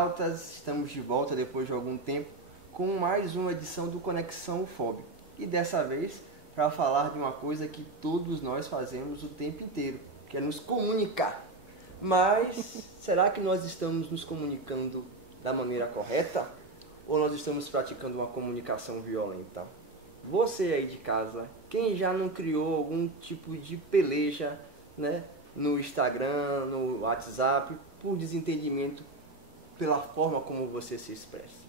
internautas, estamos de volta depois de algum tempo com mais uma edição do Conexão UFOB. E dessa vez para falar de uma coisa que todos nós fazemos o tempo inteiro, que é nos comunicar. Mas será que nós estamos nos comunicando da maneira correta? Ou nós estamos praticando uma comunicação violenta? Você aí de casa, quem já não criou algum tipo de peleja, né, no Instagram, no WhatsApp, por desentendimento pela forma como você se expressa?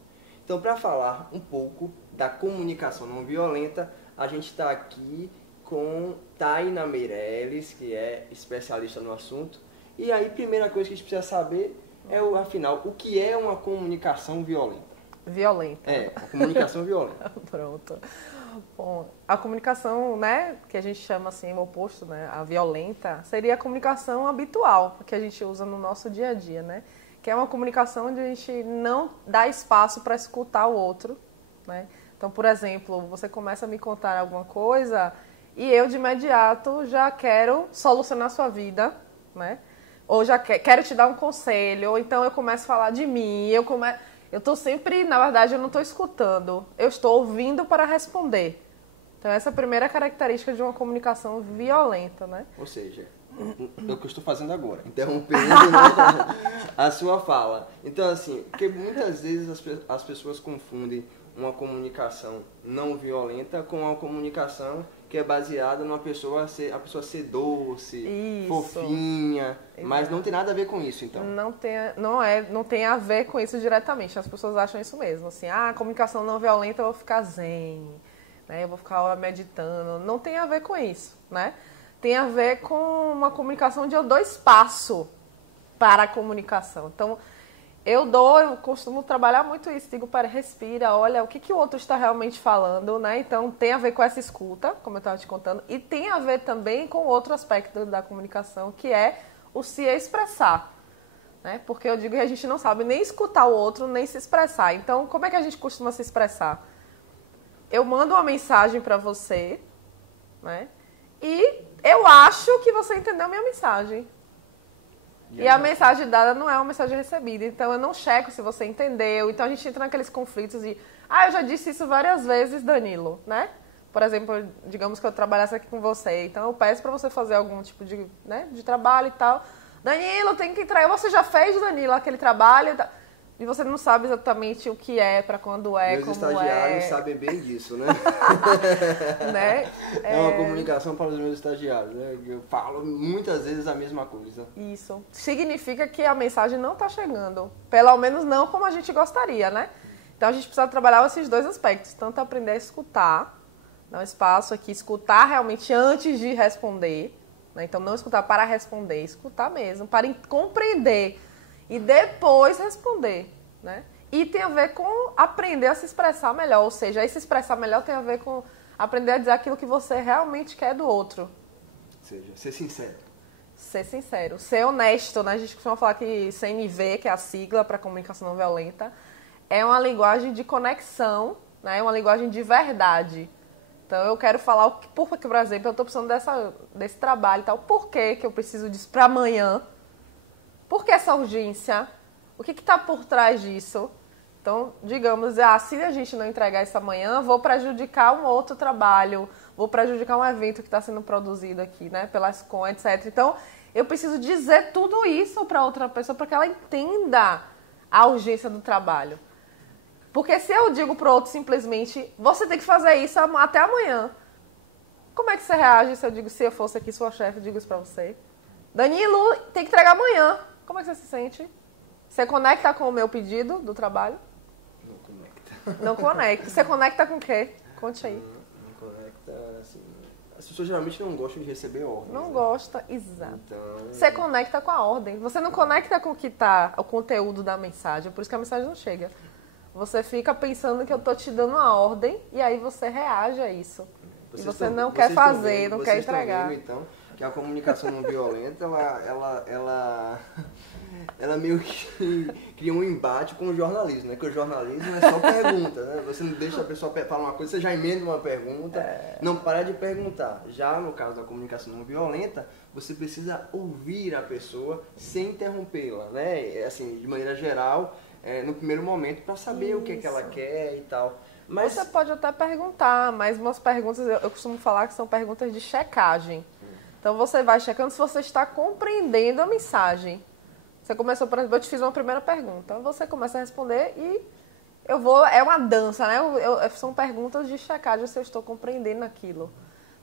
Então, para falar um pouco da comunicação não violenta, a gente está aqui com Taina Meirelles, que é especialista no assunto. E aí, primeira coisa que a gente precisa saber é, afinal, o que é uma comunicação violenta? Violenta. É, a comunicação violenta. Pronto. Bom, a comunicação, né, que a gente chama assim, o oposto, né, a violenta, seria a comunicação habitual, que a gente usa no nosso dia a dia, né? Que é uma comunicação onde a gente não dá espaço para escutar o outro, né? Então, por exemplo, você começa a me contar alguma coisa e eu, de imediato, já quero solucionar a sua vida, né? Ou já quero te dar um conselho, ou então eu começo a falar de mim, eu estou sempre, na verdade, eu não estou escutando, eu estou ouvindo para responder. Então, essa é a primeira característica de uma comunicação violenta, né? Ou seja, é o que eu estou fazendo agora, interrompendo, né, a sua fala. Então, assim, porque muitas vezes as pessoas confundem uma comunicação não violenta com uma comunicação que é baseada numa pessoa ser doce, isso, fofinha, mas não tem nada a ver com isso, então. Não tem a ver com isso diretamente. As pessoas acham isso mesmo, assim, a comunicação não violenta eu vou ficar zen, né? Eu vou ficar meditando. Não tem a ver com isso, né? Tem a ver com uma comunicação onde eu dou espaço para a comunicação. Então, eu costumo trabalhar muito isso, digo, respira, olha, o que o outro está realmente falando, né? Então, tem a ver com essa escuta, como eu estava te contando, e tem a ver também com outro aspecto da comunicação, que é o se expressar, né? Porque eu digo que a gente não sabe nem escutar o outro, nem se expressar. Então, como é que a gente costuma se expressar? Eu mando uma mensagem para você, né? E eu acho que você entendeu a minha mensagem. E a mensagem dada não é uma mensagem recebida. Então, eu não checo se você entendeu. Então, a gente entra naqueles conflitos de... eu já disse isso várias vezes, Danilo, né? Por exemplo, digamos que eu trabalhasse aqui com você. Então, eu peço para você fazer algum tipo de, né, de trabalho e tal. Danilo, tem que entregar. Você já fez, Danilo, aquele trabalho? E você não sabe exatamente o que é, para quando é, Meus como é. Meus estagiários sabem bem disso, né? Né? É uma comunicação para os meus estagiários, né? Eu falo muitas vezes a mesma coisa. Isso. Significa que a mensagem não está chegando. Pelo menos não como a gente gostaria, né? Então, a gente precisa trabalhar esses dois aspectos. Tanto aprender a escutar, dar um espaço aqui, escutar realmente antes de responder. Né? Então, não escutar para responder, escutar mesmo, para compreender. E depois responder, né? E tem a ver com aprender a se expressar melhor. Ou seja, aí se expressar melhor tem a ver com aprender a dizer aquilo que você realmente quer do outro. Ou seja, ser sincero. Ser sincero. Ser honesto, né? A gente costuma falar que CNV, que é a sigla para comunicação não violenta, é uma linguagem de conexão, né? É uma linguagem de verdade. Então, eu quero falar, por exemplo, eu estou precisando desse trabalho e tal. Por que eu preciso disso para amanhã? Por que essa urgência? O que está por trás disso? Então, digamos, se a gente não entregar isso amanhã, vou prejudicar um outro trabalho, vou prejudicar um evento que está sendo produzido aqui, né, pela ESCOM, etc. Então, eu preciso dizer tudo isso para outra pessoa para que ela entenda a urgência do trabalho. Porque se eu digo para o outro simplesmente, você tem que fazer isso até amanhã, como é que você reage se eu fosse aqui sua chefe, eu digo isso para você? Danilo, tem que entregar amanhã. Como é que você se sente? Você conecta com o meu pedido do trabalho? Não conecta. Não conecta. Você conecta com o quê? Conte aí. Não conecta, assim... As pessoas geralmente não gostam de receber ordens. Não né? gosta, exato. Então... Você conecta com a ordem. Você não conecta com o que tá, o conteúdo da mensagem. Por isso que a mensagem não chega. Você fica pensando que eu tô te dando uma ordem e aí você reage a isso. E você não quer fazer, não quer entregar. Vendo, então, que a comunicação não violenta, ela meio que cria um embate com o jornalismo, né? Que o jornalismo é só pergunta, né? Você não deixa a pessoa falar uma coisa, você já emenda uma pergunta, não para de perguntar. Já no caso da comunicação não violenta, você precisa ouvir a pessoa sem interrompê-la, né? Assim, de maneira geral, no primeiro momento para saber o que é que ela quer e tal. Mas você pode até perguntar, mas umas perguntas, eu costumo falar que são perguntas de checagem. Então você vai checando se você está compreendendo a mensagem. Você começou, por exemplo, eu te fiz uma primeira pergunta, você começa a responder e é uma dança, né? São perguntas de checagem se eu estou compreendendo aquilo.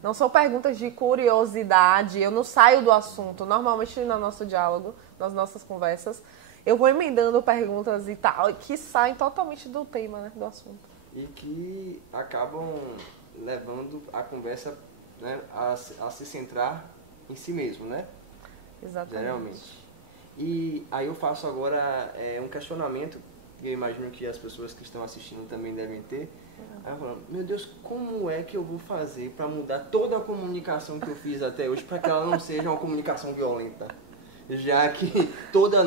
Não são perguntas de curiosidade, eu não saio do assunto. Normalmente no nosso diálogo, nas nossas conversas, eu vou emendando perguntas e tal, que saem totalmente do tema, né? Do assunto. E que acabam levando a conversa, né, a se centrar em si mesmo, né? Exatamente. Geralmente. E aí eu faço agora um questionamento, que eu imagino que as pessoas que estão assistindo também devem ter. Aí eu falo, meu Deus, como é que eu vou fazer para mudar toda a comunicação que eu fiz até hoje para que ela não seja uma comunicação violenta? Já que toda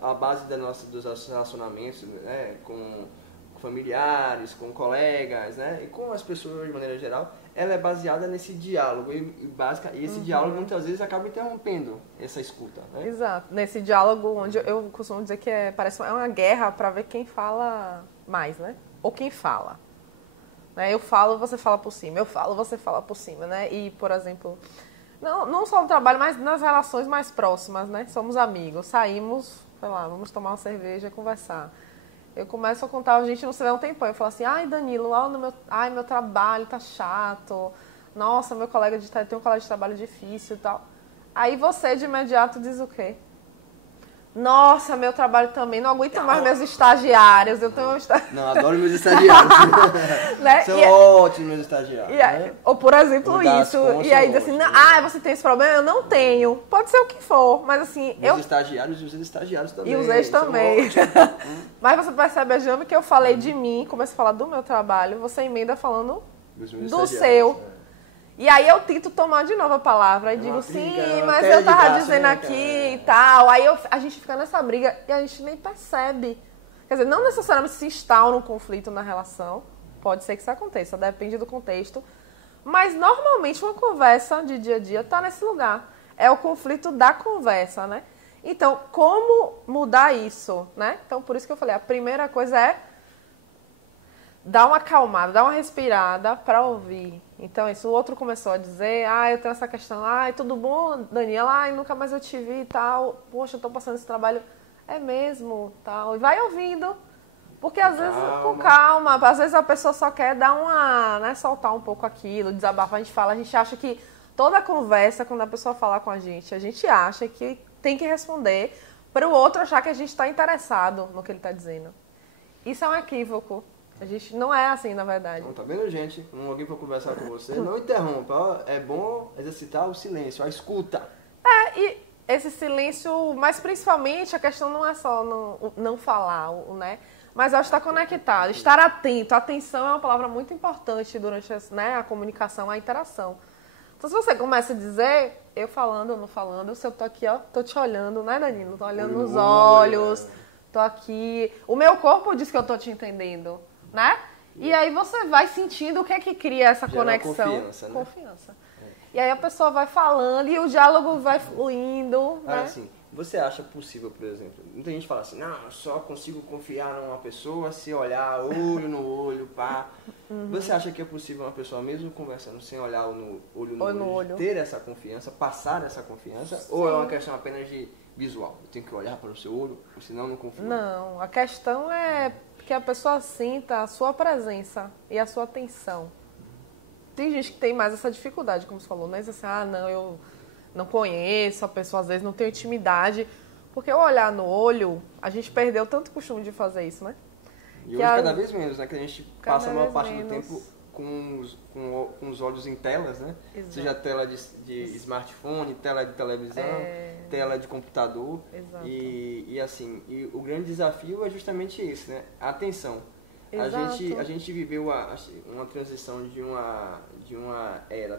a base dos nossos relacionamentos, né, com familiares, com colegas, né, e com as pessoas de maneira geral, ela é baseada nesse diálogo e esse diálogo muitas vezes acaba interrompendo essa escuta, né? Exato, nesse diálogo onde eu costumo dizer que parece uma guerra para ver quem fala mais, né? Ou quem fala. Né? Eu falo, você fala por cima, eu falo, você fala por cima, né? E, por exemplo, não só no trabalho, mas nas relações mais próximas, né? Somos amigos, saímos, sei lá, vamos tomar uma cerveja e conversar. Eu começo a contar, a gente não se vê há um tempão. Eu falo assim, ai, Danilo, meu trabalho tá chato. Nossa, tem um colega de trabalho difícil e tal. Aí você, de imediato, diz o quê? Nossa, meu trabalho também, não aguento mais meus estagiários. Eu tenho Não, adoro meus estagiários. Né? São ótimos meus estagiários. Né? Ou, por exemplo, isso. E aí diz assim, você tem esse problema? Eu não tenho. Pode ser o que for, mas assim... Os estagiários e os ex-estagiários também. E os ex também. Mas você percebe, Jame, que eu falei de mim, comecei a falar do meu trabalho, você emenda falando do seu. E aí eu tento tomar de novo a palavra e digo, sim, mas eu tava dizendo aqui e tal. Aí a gente fica nessa briga e a gente nem percebe. Quer dizer, não necessariamente se instaura um conflito na relação. Pode ser que isso aconteça, depende do contexto. Mas normalmente uma conversa de dia a dia tá nesse lugar. É o conflito da conversa, né? Então, como mudar isso, né? Então, por isso que eu falei, a primeira coisa é dar uma acalmada, dar uma respirada para ouvir. Então, isso, o outro começou a dizer, eu tenho essa questão, tudo bom, Daniela? Nunca mais eu te vi e tal. Poxa, eu tô passando esse trabalho. É mesmo, tal. E vai ouvindo. Porque às vezes, com calma, às vezes a pessoa só quer dar soltar um pouco aquilo, desabafar. A gente acha que toda conversa, quando a pessoa falar com a gente acha que tem que responder para o outro achar que a gente está interessado no que ele está dizendo. Isso é um equívoco. A gente não é assim, na verdade. Não, tá vendo, gente? Quando alguém for conversar com você, não interrompa. É bom exercitar o silêncio, a escuta. E esse silêncio, mas principalmente a questão não é só não falar, né? Mas estar conectado, estar atento. Atenção é uma palavra muito importante durante a comunicação, a interação. Então, se você começa a dizer, eu falando ou não falando, se eu tô aqui, tô te olhando, né, Danilo? Tô olhando nos olhos, tô aqui. O meu corpo diz que eu tô te entendendo, né? E aí você vai sentindo o que é que cria essa conexão. Confiança, né? Confiança. E aí a pessoa vai falando e o diálogo vai fluindo, né? Assim, você acha possível, por exemplo, muita gente fala assim, não, eu só consigo confiar numa pessoa se olhar olho no olho, pá. Você acha que é possível uma pessoa, mesmo conversando sem olhar no olho, ter essa confiança, passar essa confiança? Sim. Ou é uma questão apenas de visual? Eu tenho que olhar para o seu olho, senão não confio? Não, a questão é que a pessoa sinta a sua presença e a sua atenção. Tem gente que tem mais essa dificuldade, como você falou, né? Assim, eu não conheço a pessoa, às vezes não tenho intimidade. Porque o olhar no olho, a gente perdeu tanto costume de fazer isso, né? E hoje cada vez menos, né? Que a gente passa a maior parte do tempo com os olhos em telas, né? Exato. Seja tela de smartphone, tela de televisão, tela de computador. Exato. E assim, o grande desafio é justamente esse, né? A atenção. A gente viveu uma transição de uma era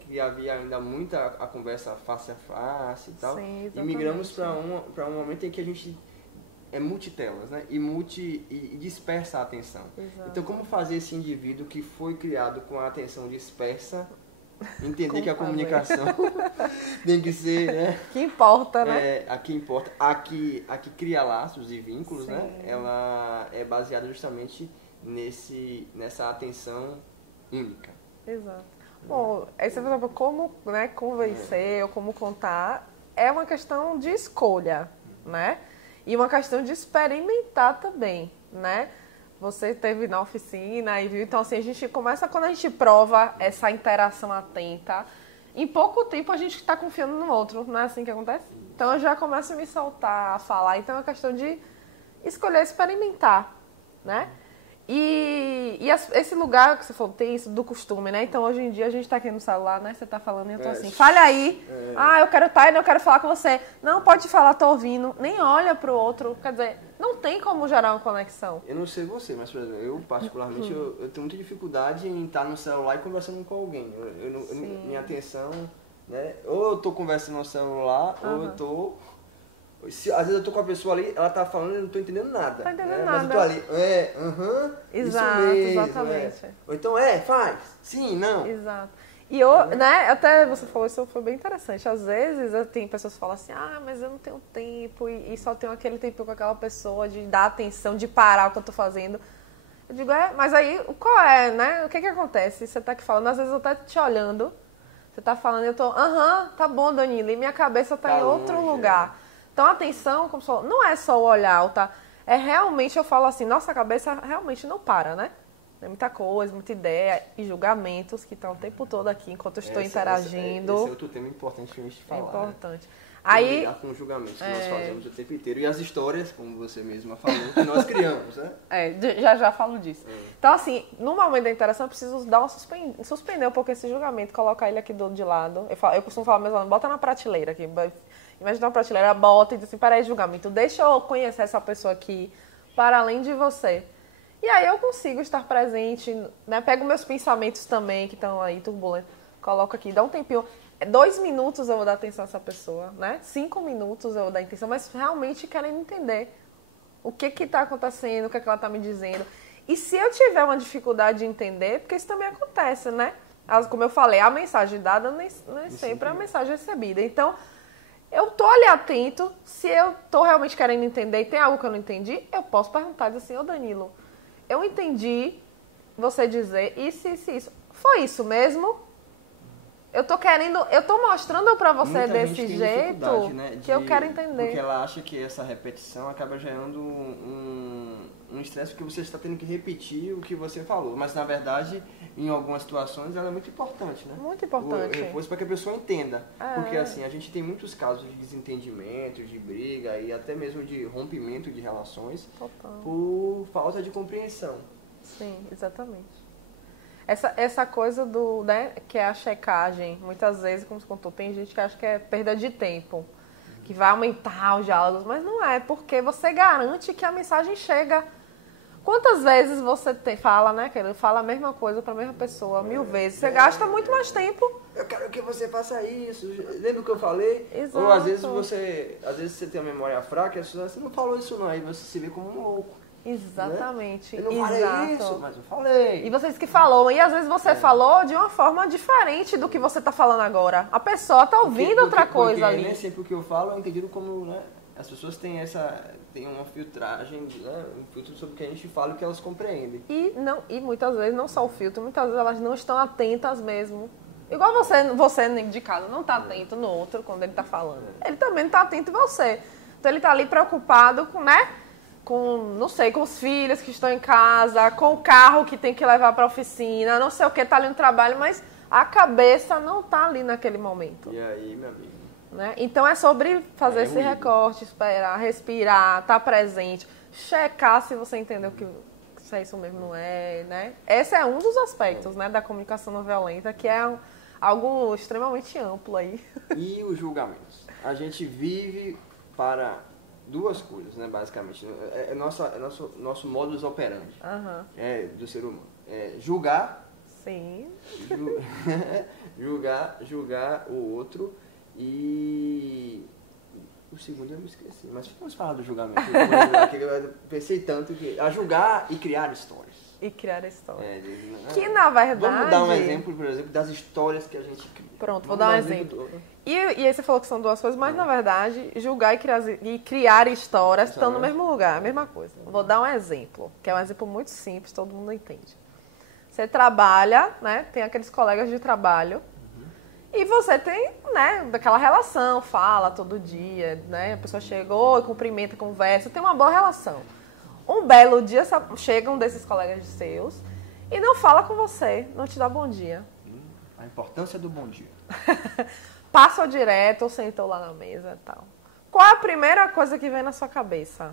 que havia ainda muita a conversa face a face e tal. Sim, e migramos para um momento em que a gente é multitelas, né? E dispersa a atenção. Exato. Então, como fazer esse indivíduo que foi criado com a atenção dispersa Entender que a Como comunicação tem que ser, né? Que importa, né? A que importa, a que cria laços e vínculos, Sim. né? Ela é baseada justamente nessa atenção única. Exato. Bom, aí você falou como, né, convencer ou como contar é uma questão de escolha, né? E uma questão de experimentar também, né? Você esteve na oficina e viu, então assim, a gente começa quando a gente prova essa interação atenta, em pouco tempo a gente está confiando no outro, não é assim que acontece? Então eu já começo a me soltar, a falar, então é uma questão de escolher experimentar, né? Esse lugar que você falou, tem isso do costume, né? Então, hoje em dia, a gente tá aqui no celular, né? Você tá falando e eu tô assim, fale aí. Eu quero estar e não quero falar com você. Não, pode falar, tô ouvindo. Nem olha pro outro. Quer dizer, não tem como gerar uma conexão. Eu não sei você, mas, por exemplo, eu, particularmente, eu tenho muita dificuldade em estar no celular e conversando com alguém. Minha atenção, né? Ou eu tô conversando no celular, ou eu tô... às vezes eu tô com a pessoa ali, ela tá falando e eu não tô entendendo nada. Tá entendendo nada. Mas eu tô ali, Exato, isso mesmo, exatamente. Ou então, faz, sim, não. Exato. E eu, né, até você falou isso, foi bem interessante. Às vezes tem pessoas que falam assim, mas eu não tenho tempo e só tenho aquele tempo com aquela pessoa de dar atenção, de parar o que eu tô fazendo. Eu digo, mas aí, qual é, né? O que acontece? Você tá aqui falando, às vezes eu tô te olhando, você tá falando e eu tô, tá bom, Danilo, e minha cabeça tá em outro lugar. Então, a atenção, como você falou, não é só o olhar, tá? É realmente, eu falo assim, nossa cabeça realmente não para, né? É muita coisa, muita ideia e julgamentos que estão o tempo todo aqui enquanto eu estou interagindo. Esse é outro tema importante que a gente fala. É importante. Né? Aí, lidar com os julgamentos que nós fazemos o tempo inteiro. E as histórias, como você mesma falou, que nós criamos, né? Já falo disso. Então, assim, no momento da interação, eu preciso dar suspender um pouco esse julgamento, colocar ele aqui de lado. Eu costumo falar mesmo, bota na prateleira aqui. Imagina uma prateleira, bota e diz assim, peraí, julgamento, deixa eu conhecer essa pessoa aqui para além de você. E aí eu consigo estar presente, né? Pego meus pensamentos também, que estão aí turbulentos, coloco aqui, dá um tempinho. 2 minutos eu vou dar atenção a essa pessoa, né? 5 minutos eu vou dar atenção, mas realmente querendo entender o que está acontecendo, o que ela está me dizendo. E se eu tiver uma dificuldade de entender, porque isso também acontece, né? Como eu falei, a mensagem dada nem sempre é a mensagem recebida. Então, eu tô ali atento, se eu tô realmente querendo entender e tem algo que eu não entendi, eu posso perguntar, dizer assim, Danilo, eu entendi você dizer isso. Foi isso mesmo? Eu tô mostrando pra você muita desse jeito, né, que eu quero entender. Porque ela acha que essa repetição acaba gerando um estresse, porque você está tendo que repetir o que você falou. Mas, na verdade, em algumas situações, ela é muito importante, né? Muito importante. O reforço para que a pessoa entenda. Porque, assim, a gente tem muitos casos de desentendimento, de briga e até mesmo de rompimento de relações por falta de compreensão. Sim, exatamente. Essa coisa né, que é a checagem, muitas vezes, como você contou, tem gente que acha que é perda de tempo, que vai aumentar os diálogos, mas não é, porque você garante que a mensagem chega. Quantas vezes você fala, né, querido? Fala a mesma coisa para a mesma pessoa 1000 vezes. Você gasta muito mais tempo. Eu quero que você faça isso. Lembra o que eu falei? Exato. Ou às vezes você tem a memória fraca e você não falou isso não, aí você se vê como um louco. Exatamente. Né? Eu não falei isso, mas eu falei. E você disse que falou, e às vezes você falou de uma forma diferente do que você está falando agora. A pessoa está ouvindo outra coisa ali. Nem sempre o que eu falo é entendido como, né? As pessoas têm uma filtragem, né, um filtro sobre o que a gente fala e o que elas compreendem. E muitas vezes, não só o filtro, muitas vezes elas não estão atentas mesmo. Igual você de casa, não está atento no outro quando ele está falando. Ele também não está atento em você. Então ele está ali preocupado com, né? Não sei, com os filhos que estão em casa, com o carro que tem que levar para a oficina, não sei o que, está ali no trabalho, mas a cabeça não está ali naquele momento. E aí, meu amigo? Né? Então é sobre fazer esse recorte, esperar, respirar, estar presente, checar se você entendeu se é isso mesmo, não é, né? Esse é um dos aspectos, né, da comunicação não violenta, que é algo extremamente amplo aí. E os julgamentos? A gente vive para duas coisas, né, basicamente. Nosso modus operandi do ser humano. Julgar. Sim. Julgar o outro. E o segundo eu me esqueci, mas vamos falar do julgamento. Eu pensei tanto que a julgar e criar histórias. E criar a história. É, que, na verdade... Vamos dar um exemplo, por exemplo, das histórias que a gente cria. Pronto, vou dar um exemplo. E aí você falou que são duas coisas, mas, na verdade, julgar e criar histórias estão no mesmo lugar, a mesma coisa. Vou dar um exemplo, que é um exemplo muito simples, todo mundo entende. Você trabalha, né? Tem aqueles colegas de trabalho, e você tem, né, daquela relação, fala todo dia, né? A pessoa chegou, cumprimenta, conversa, tem uma boa relação. Um belo dia chega um desses colegas seus e não fala com você, não te dá bom dia. A importância do bom dia. Passou direto ou sentou lá na mesa e tal. Qual é a primeira coisa que vem na sua cabeça?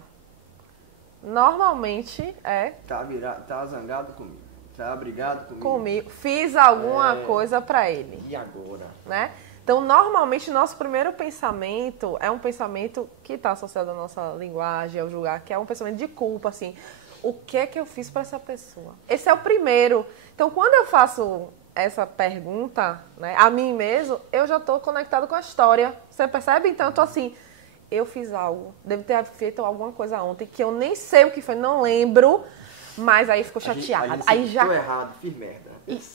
Normalmente é... Tá zangado comigo. Tá brigado comigo. Comigo. Fiz alguma coisa pra ele. E agora? Né? Então, normalmente, nosso primeiro pensamento é um pensamento que está associado à nossa linguagem, ao julgar, que é um pensamento de culpa, assim. O que é que eu fiz para essa pessoa? Esse é o primeiro. Então, quando eu faço essa pergunta, né, a mim mesmo, eu já estou conectado com a história. Você percebe? Então, eu estou assim, eu fiz algo, devo ter feito alguma coisa ontem, que eu nem sei o que foi, não lembro, mas aí ficou chateada. Aí já... Tô errado, fiz merda.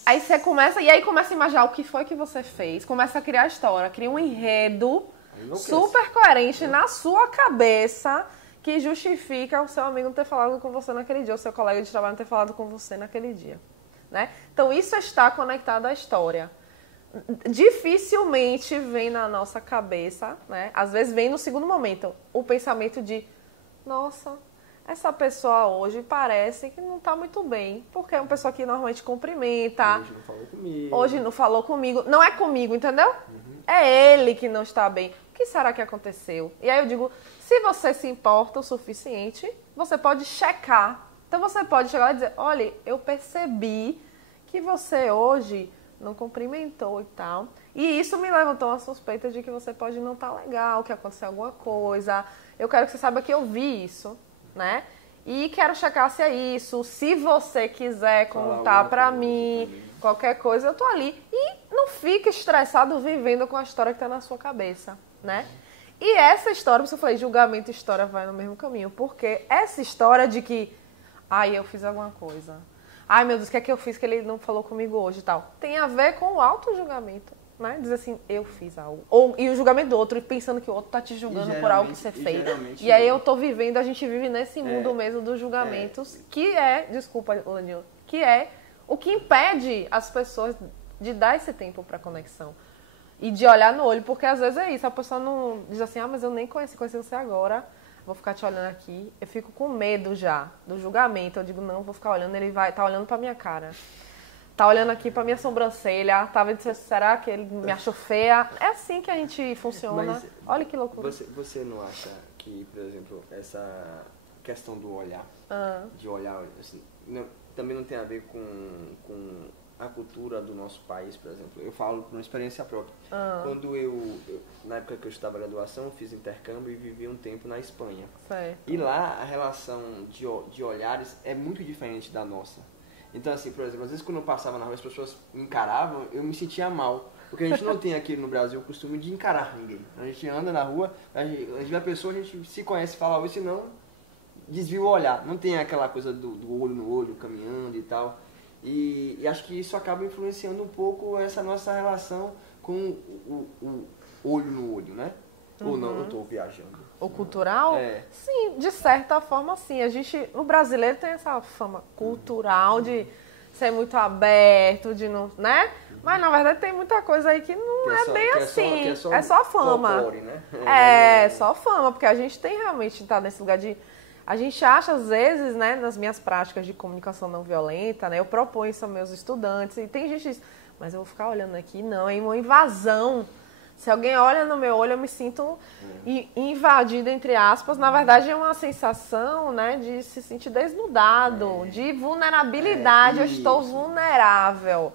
Aí você começa, e aí começa a imaginar o que foi que você fez, começa a criar a história, cria um enredo super coerente na sua cabeça que justifica o seu amigo não ter falado com você naquele dia, o seu colega de trabalho não ter falado com você naquele dia, né? Então isso está conectado à história. Dificilmente vem na nossa cabeça, né? Às vezes vem no segundo momento, o pensamento de, nossa, essa pessoa hoje parece que não está muito bem, porque é uma pessoa que normalmente cumprimenta. Hoje não falou comigo. Hoje não falou comigo. Não é comigo, entendeu? É ele que não está bem. O que será que aconteceu? E aí eu digo, se você se importa o suficiente, você pode checar. Então você pode chegar lá e dizer, olha, eu percebi que você hoje não cumprimentou e tal. E isso me levantou uma suspeita de que você pode não estar legal, que aconteceu alguma coisa. Eu quero que você saiba que eu vi isso. Né? E quero checar se é isso. Se você quiser contar pra mim, qualquer coisa, eu tô ali. E não fique estressado vivendo com a história que tá na sua cabeça, né? E essa história, você falou, julgamento e história vai no mesmo caminho. Porque essa história de que, ai, eu fiz alguma coisa. Ai, meu Deus, o que é que eu fiz que ele não falou comigo hoje e tal? Tem a ver com o auto-julgamento. Né? Diz assim, eu fiz algo. E o julgamento do outro, pensando que o outro tá te julgando por algo que você fez. E aí eu tô vivendo, a gente vive nesse mundo mesmo dos julgamentos, que é, desculpa, Lanil, que é o que impede as pessoas de dar esse tempo pra conexão. E de olhar no olho, porque às vezes é isso, a pessoa não diz assim, mas eu nem conheci você agora, vou ficar te olhando aqui. Eu fico com medo já do julgamento, eu digo, não, vou ficar olhando, ele vai tá olhando pra minha cara. Tá olhando aqui pra minha sobrancelha, tá vendo, será que ele me achou feia? É assim que a gente funciona. Mas olha que loucura. Você não acha que, por exemplo, essa questão do olhar, de olhar, assim, também não tem a ver com a cultura do nosso país, por exemplo? Eu falo por uma experiência própria. Quando na época que eu estava na graduação, eu fiz intercâmbio e vivi um tempo na Espanha. Certo. E lá a relação de olhares é muito diferente da nossa. Então, assim, por exemplo, às vezes quando eu passava na rua, as pessoas me encaravam, eu me sentia mal. Porque a gente não tem aqui no Brasil o costume de encarar ninguém. A gente anda na rua, a gente vê a pessoa, a gente se conhece, fala oi, senão desvia o olhar. Não tem aquela coisa do olho no olho, caminhando e tal. E acho que isso acaba influenciando um pouco essa nossa relação com o olho no olho, né? Ou não, eu estou viajando. O cultural? Sim, de certa forma, sim. O brasileiro tem essa fama cultural de ser muito aberto, de não, né? Mas, na verdade, tem muita coisa aí que não é bem assim. É só fama. Folclore, né? É só fama, porque a gente tem realmente tá nesse lugar de... A gente acha, às vezes, né, nas minhas práticas de comunicação não violenta, né, eu proponho isso aos meus estudantes, e tem gente que diz, mas eu vou ficar olhando aqui, não, é uma invasão. Se alguém olha no meu olho, eu me sinto invadida, entre aspas. Na verdade, é uma sensação, né, de se sentir desnudado, de vulnerabilidade. Eu estou vulnerável.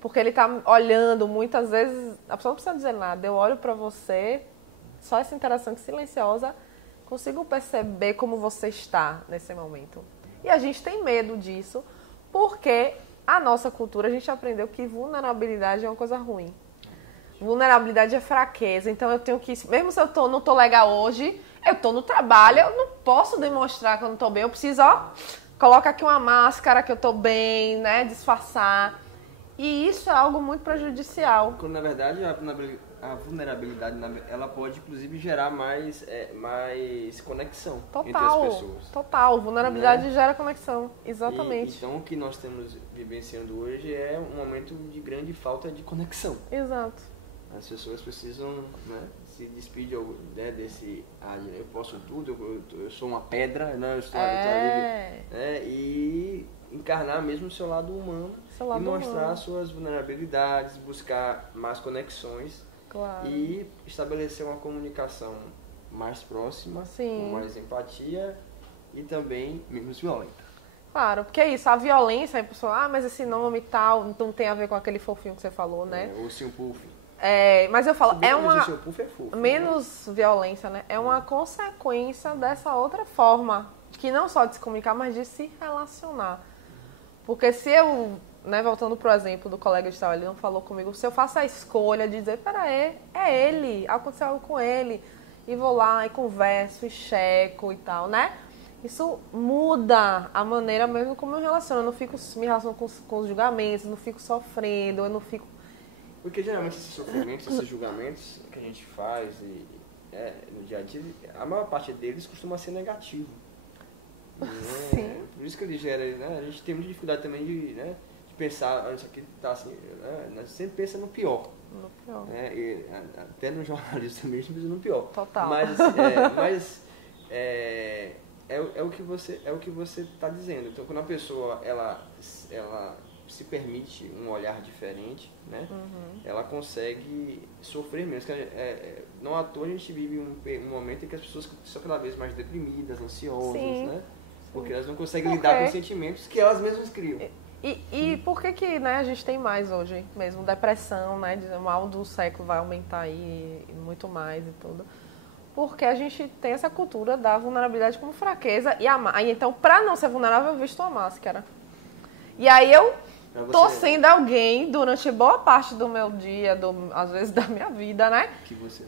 Porque ele está olhando, muitas vezes, a pessoa não precisa dizer nada. Eu olho para você, só essa interação silenciosa, consigo perceber como você está nesse momento. E a gente tem medo disso, porque a nossa cultura, a gente aprendeu que vulnerabilidade é uma coisa ruim. Vulnerabilidade é fraqueza, então eu tenho que, mesmo se eu não tô legal hoje, eu tô no trabalho, eu não posso demonstrar que eu não tô bem, eu preciso, coloca aqui uma máscara que eu tô bem, né? Disfarçar. E isso é algo muito prejudicial. Quando, na verdade, a vulnerabilidade ela pode, inclusive, gerar mais conexão entre as pessoas. Total. Vulnerabilidade Né? gera conexão. Exatamente. Então, o que nós estamos vivenciando hoje é um momento de grande falta de conexão. Exato. As pessoas precisam, né, se despedir, né, desse... eu posso tudo, eu sou uma pedra, né, eu estou ali, né, e encarnar mesmo o seu lado humano e mostrar suas vulnerabilidades, buscar mais conexões. Claro. E estabelecer uma comunicação mais próxima, com mais empatia e também menos violenta. Claro, porque é isso, a violência, a pessoa, mas esse nome e tal, não tem a ver com aquele fofinho que você falou, né? Ou sim, puff. Mas eu falo, é uma... O puff é fofo, menos violência, né? É uma consequência dessa outra forma, que não só de se comunicar, mas de se relacionar. Porque se eu... Né, voltando pro exemplo do colega de trabalho, ele não falou comigo, se eu faço a escolha de dizer, peraí, é ele, aconteceu algo com ele, e vou lá e converso e checo e tal, né? Isso muda a maneira mesmo como eu me relaciono. Eu não fico me relacionando com os julgamentos, não fico sofrendo, eu não fico... Porque geralmente esses sofrimentos, esses julgamentos que a gente faz no dia a dia, a maior parte deles costuma ser negativo. Sim. Por isso que ele gera, né? A gente tem muita dificuldade também de pensar, isso aqui tá assim, né? Nós sempre pensa no pior. No pior. Né? E, até no jornalismo também a gente pensa no pior. Total. Mas é o que você está dizendo. Então, quando a pessoa ela se permite um olhar diferente, né? Ela consegue sofrer menos. Não à toa a gente vive um momento em que as pessoas são cada vez mais deprimidas, ansiosas, né? Porque elas não conseguem lidar com os sentimentos que elas mesmas criam. E por que né, a gente tem mais hoje mesmo? Depressão, né? O mal do século vai aumentar aí muito mais e tudo. Porque a gente tem essa cultura da vulnerabilidade como fraqueza. E então, pra não ser vulnerável, eu visto uma máscara. E aí eu tô sendo alguém durante boa parte do meu dia, às vezes da minha vida, né?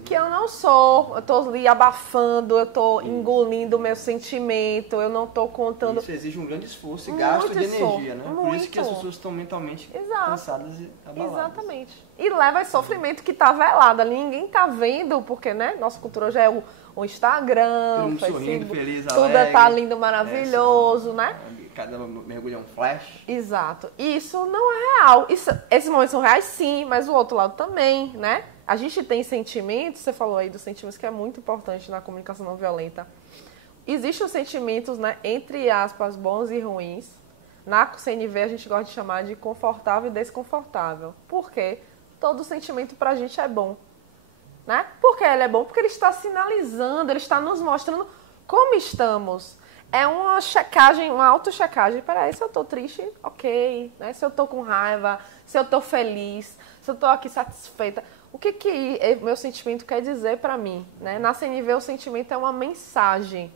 Que eu não sou. Eu tô ali abafando, eu tô engolindo o meu sentimento, eu não tô contando. Isso exige um grande esforço e gasto de energia, né? Por isso que as pessoas estão mentalmente cansadas e abaladas. Exatamente. E leva a sofrimento que tá velado ali, ninguém tá vendo, porque, né? Nossa cultura já é o Instagram, o Facebook, sorrindo, feliz, tudo alegre, tá lindo, maravilhoso, né? Cada mergulho é um flash. Exato. E isso não é real. Esses momentos são reais, sim, mas o outro lado também, né? A gente tem sentimentos, você falou aí dos sentimentos, que é muito importante na comunicação não violenta. Existem os sentimentos, né, entre aspas, bons e ruins. Na CNV a gente gosta de chamar de confortável e desconfortável. Por quê? Todo sentimento pra gente é bom. Né? Por que ele é bom? Porque ele está sinalizando, ele está nos mostrando como estamos. É uma checagem, uma auto-checagem. Peraí, se eu tô triste, ok. Né? Se eu tô com raiva, se eu tô feliz, se eu tô aqui satisfeita. O que meu sentimento quer dizer pra mim? Né? Na CNV, o sentimento é uma mensagem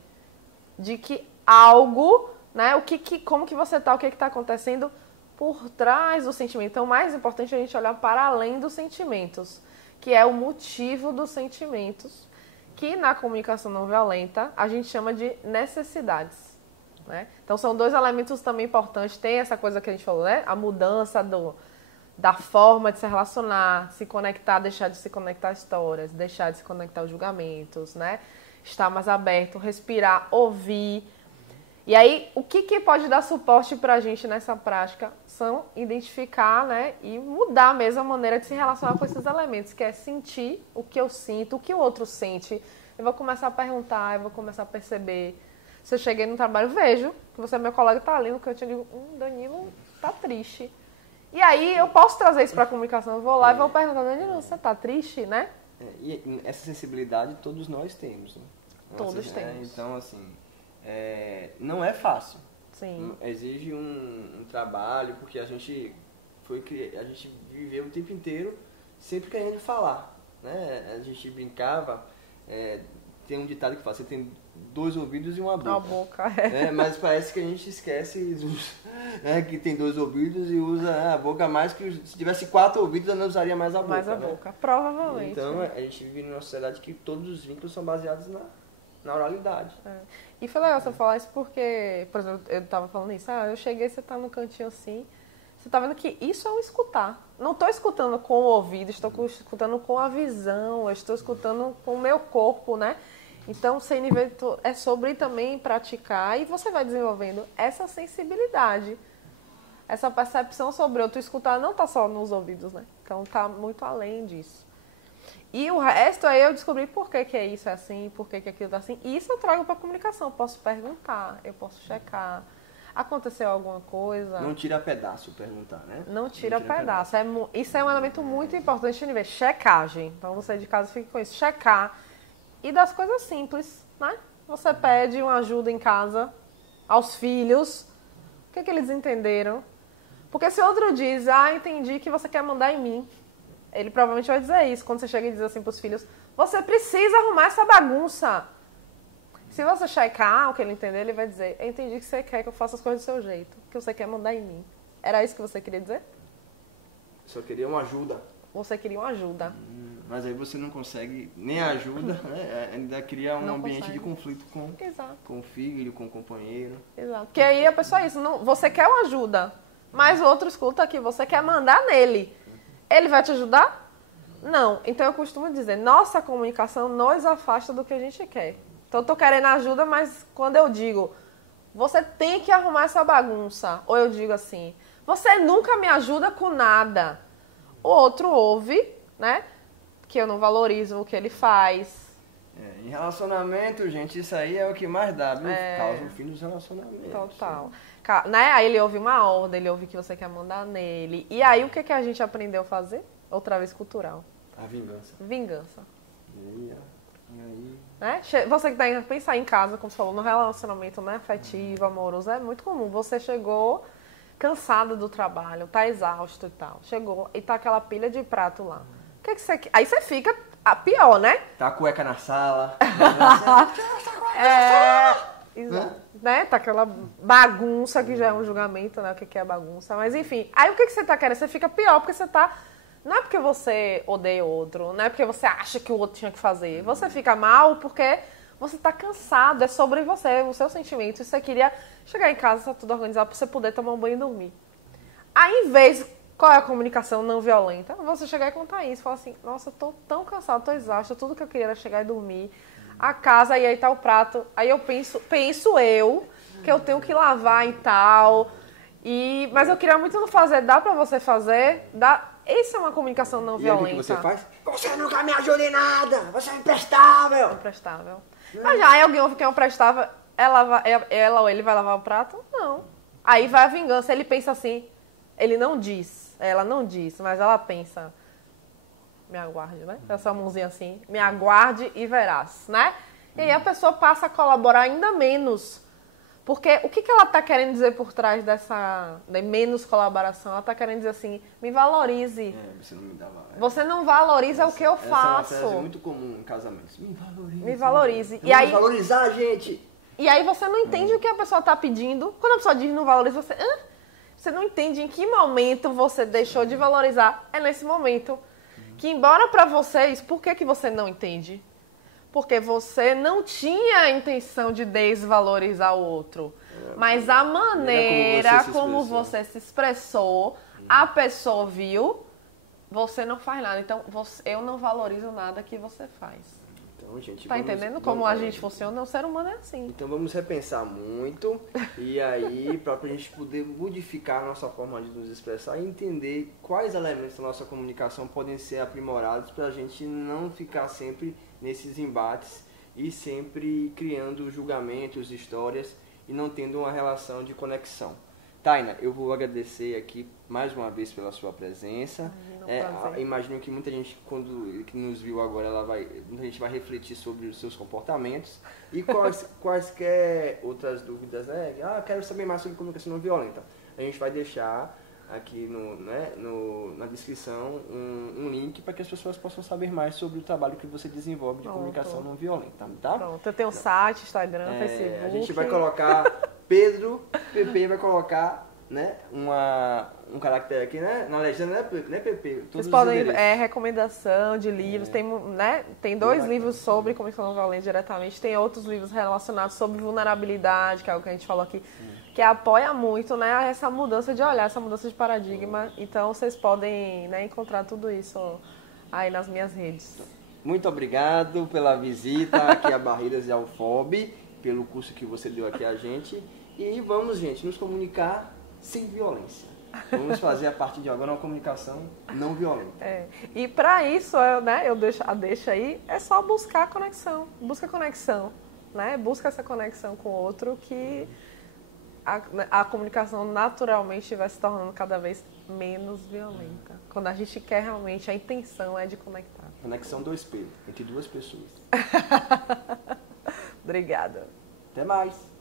de que algo, né? Como que você tá, o que tá acontecendo por trás do sentimento. Então, o mais importante é a gente olhar para além dos sentimentos, que é o motivo dos sentimentos, que na comunicação não violenta a gente chama de necessidades. Né? Então são dois elementos também importantes. Tem essa coisa que a gente falou, né? A mudança da forma de se relacionar, se conectar, deixar de se conectar a histórias, deixar de se conectar aos julgamentos, né? Estar mais aberto, respirar, ouvir. E aí, o que pode dar suporte pra gente nessa prática são identificar, né, e mudar mesmo a maneira de se relacionar com esses elementos, que é sentir o que eu sinto, o que o outro sente. Eu vou começar a perguntar, eu vou começar a perceber. Se eu cheguei no trabalho, vejo que você é meu colega, tá ali no canto, eu digo, Danilo tá triste. E aí, eu posso trazer isso pra comunicação, eu vou lá e vou perguntar, Danilo, você tá triste, né? E essa sensibilidade todos nós temos, né? Todos temos. Então, assim... não é fácil. Sim. Exige um trabalho, porque a gente viveu o tempo inteiro sempre querendo falar, né? A gente brincava, tem um ditado que fala, você tem 2 ouvidos e uma boca. Uma boca, Mas parece que a gente esquece que tem 2 ouvidos e usa a boca mais, que se tivesse 4 ouvidos eu não usaria mais a boca. Mais a boca, provavelmente. Então a gente vive numa sociedade que todos os vínculos são baseados na oralidade. E foi legal você falar isso porque, por exemplo, eu tava falando isso, eu cheguei, você tá no cantinho assim, você tá vendo que isso é um escutar. Não tô escutando com o ouvido, estou escutando com a visão, eu estou escutando com o meu corpo, né? Então, sem nível, é sobre também praticar e você vai desenvolvendo essa sensibilidade, essa percepção sobre outro. Escutar não tá só nos ouvidos, né? Então, tá muito além disso. E o resto aí eu descobri por que é isso é assim, por que aquilo tá assim. E isso eu trago para comunicação. Eu posso perguntar, eu posso checar. Aconteceu alguma coisa? Não tira pedaço perguntar, né? Não tira pedaço. Isso é um elemento muito importante de ver. Checagem. Então você de casa fica com isso. Checar. E das coisas simples, né? Você pede uma ajuda em casa aos filhos. O que eles entenderam? Porque se outro diz, entendi que você quer mandar em mim. Ele provavelmente vai dizer isso quando você chega e diz assim pros filhos, você precisa arrumar essa bagunça. Se você checar o que ele entender, ele vai dizer, eu entendi que você quer que eu faça as coisas do seu jeito, que você quer mandar em mim. Era isso que você queria dizer? Só queria uma ajuda. Você queria uma ajuda. Mas aí você não consegue nem ajuda, né? Ainda cria um ambiente de conflito com o filho, com o companheiro. Exato. Porque aí a pessoa é isso, você quer uma ajuda, mas o outro escuta aqui, você quer mandar nele. Ele vai te ajudar? Não. Então eu costumo dizer, nossa comunicação nos afasta do que a gente quer. Então eu tô querendo ajuda, mas quando eu digo, você tem que arrumar essa bagunça, ou eu digo assim, você nunca me ajuda com nada. O outro ouve, né? Que eu não valorizo o que ele faz. Em relacionamento, gente, isso aí é o que mais dá, viu? Causa o fim dos relacionamentos. Total. Né? Aí ele ouve uma ordem, ele ouve que você quer mandar nele. E aí o que a gente aprendeu a fazer? Outra vez cultural. A vingança. Vingança. E aí? Né? Você que tá indo pensar em casa, como você falou, no relacionamento, né, afetivo, amoroso, é muito comum. Você chegou cansado do trabalho, tá exausto e tal. Chegou e tá aquela pilha de prato lá. O que você quer? Aí você fica pior, né? Tá a cueca na sala. Exato. Né? Tá aquela bagunça que já é um julgamento, né? O que é bagunça. Mas enfim, aí o que você tá querendo? Você fica pior porque você tá... Não é porque você odeia o outro, não é porque você acha que o outro tinha que fazer. Você fica mal porque você tá cansado, é sobre você, os seus sentimentos. Você queria chegar em casa, tá tudo organizado pra você poder tomar um banho e dormir. Aí, em vez... Qual é a comunicação não violenta? Você chegar e contar isso, falar assim, nossa, eu tô tão cansado, tô exausta, tudo que eu queria era chegar e dormir. A casa, e aí tá o prato. Aí eu penso eu, que eu tenho que lavar e tal. Mas eu queria muito não fazer. Dá pra você fazer? Dá. Isso é uma comunicação não violenta. E aí o que você faz? Você nunca me ajuda em nada! Você é imprestável! Imprestável. Mas já aí alguém ouve que é imprestável, ela ou ele vai lavar o prato? Não. Aí vai a vingança. Ele pensa assim, ele não diz, ela não diz, mas ela pensa... Me aguarde, né? Essa mãozinha assim, me aguarde e verás, né? E aí a pessoa passa a colaborar ainda menos. Porque o que ela tá querendo dizer por trás dessa menos colaboração? Ela tá querendo dizer assim, me valorize. Você não me dá valor. Você não valoriza o que eu faço. Essa é uma frase muito comum em casamentos. Me valorize. Me valorize. E aí valorizar a gente. E aí você não entende o que a pessoa tá pedindo. Quando a pessoa diz não valoriza, você não entende em que momento você deixou de valorizar. É nesse momento. Que embora pra vocês, por que você não entende? Porque você não tinha a intenção de desvalorizar o outro. Mas a maneira como você se expressou, a pessoa viu, você não faz nada. Então, eu não valorizo nada que você faz. Então, gente, tá entendendo como a gente funciona? O ser humano é assim. Então vamos repensar muito e aí para a gente poder modificar a nossa forma de nos expressar e entender quais elementos da nossa comunicação podem ser aprimorados para a gente não ficar sempre nesses embates e sempre criando julgamentos, histórias e não tendo uma relação de conexão. Taina, eu vou agradecer aqui mais uma vez pela sua presença. Imagino que muita gente, que nos viu agora, muita gente vai refletir sobre os seus comportamentos. E quaisquer outras dúvidas, né? Quero saber mais sobre comunicação não violenta. A gente vai deixar aqui na descrição um link para que as pessoas possam saber mais sobre o trabalho que você desenvolve de comunicação não violenta, tá? Pronto, eu tenho um site, Instagram, Facebook. A gente vai colocar... Pedro PP vai colocar né, um caractere aqui, né, na legenda, né, PP? Vocês podem, recomendação de livros, tem 2 livros sobre comunicação não violenta diretamente, tem outros livros relacionados sobre vulnerabilidade, que é o que a gente falou aqui, que apoia muito, né, essa mudança de olhar, essa mudança de paradigma. Então vocês podem, né, encontrar tudo isso aí nas minhas redes. Muito obrigado pela visita aqui a Barreiras e ao FOB, pelo curso que você deu aqui a gente. E vamos, gente, nos comunicar sem violência. Vamos fazer a partir de agora uma comunicação não violenta. E para isso, eu deixo aí, é só buscar conexão. Busca conexão, né? Busca essa conexão com o outro, que a comunicação naturalmente vai se tornando cada vez menos violenta. Quando a gente quer realmente, a intenção é de conectar. Conexão do espelho, entre 2 pessoas. Obrigada. Até mais.